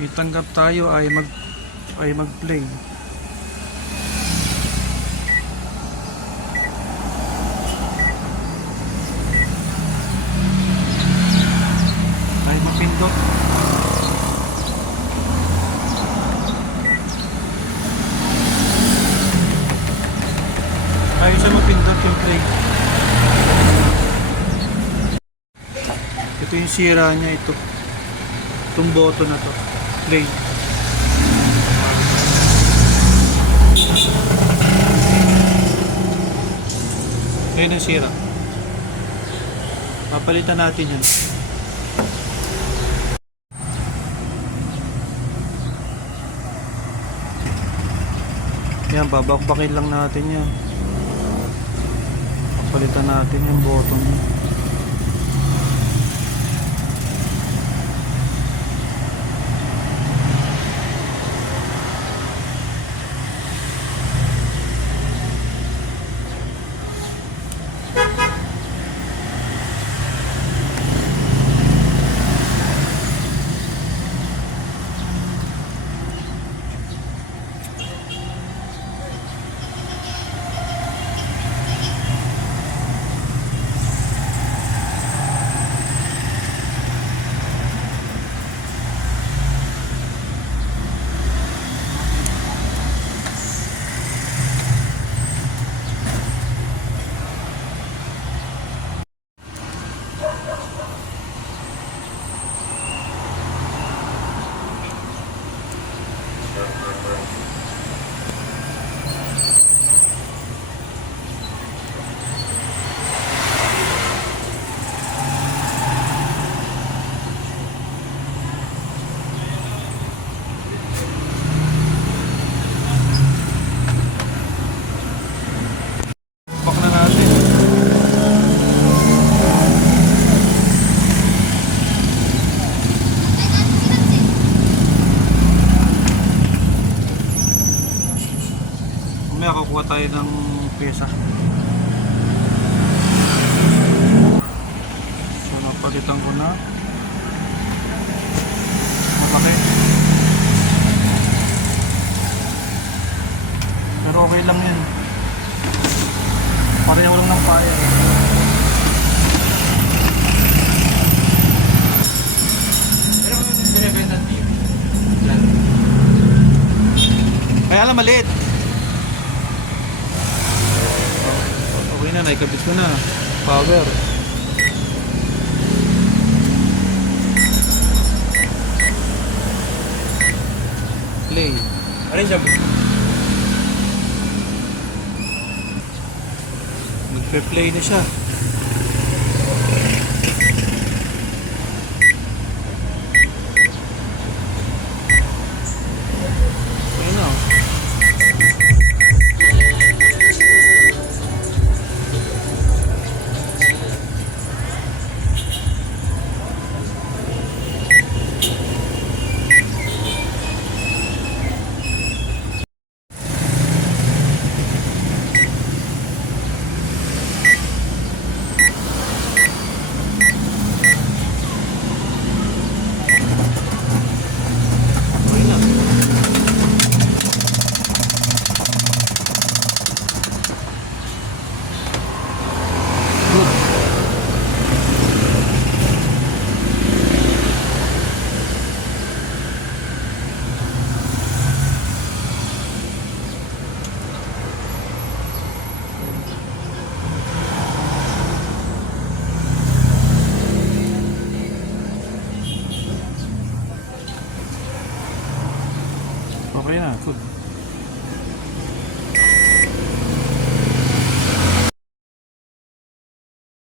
itanggap tayo ay mag-play. Ay mapindot. Ayaw siya mapindot yung play. Ito yung sira niya, ito. Itong button na to. Play. Ayan ang sira. Papalitan natin yan. Yan, babakbakin lang natin yan. Papalitan natin yung button niya. Bak na natin. Mamaya kukuha tayo ng pyesa. So napalitan ko na. Malaki. Pero okay lang yan. Pareho lang ng fire. Kaya lang maliit. Okay na, naikabit ko na. Power. Play. Ano yung sabi? Magpe-play na siya. Ayun na. Okay na, good.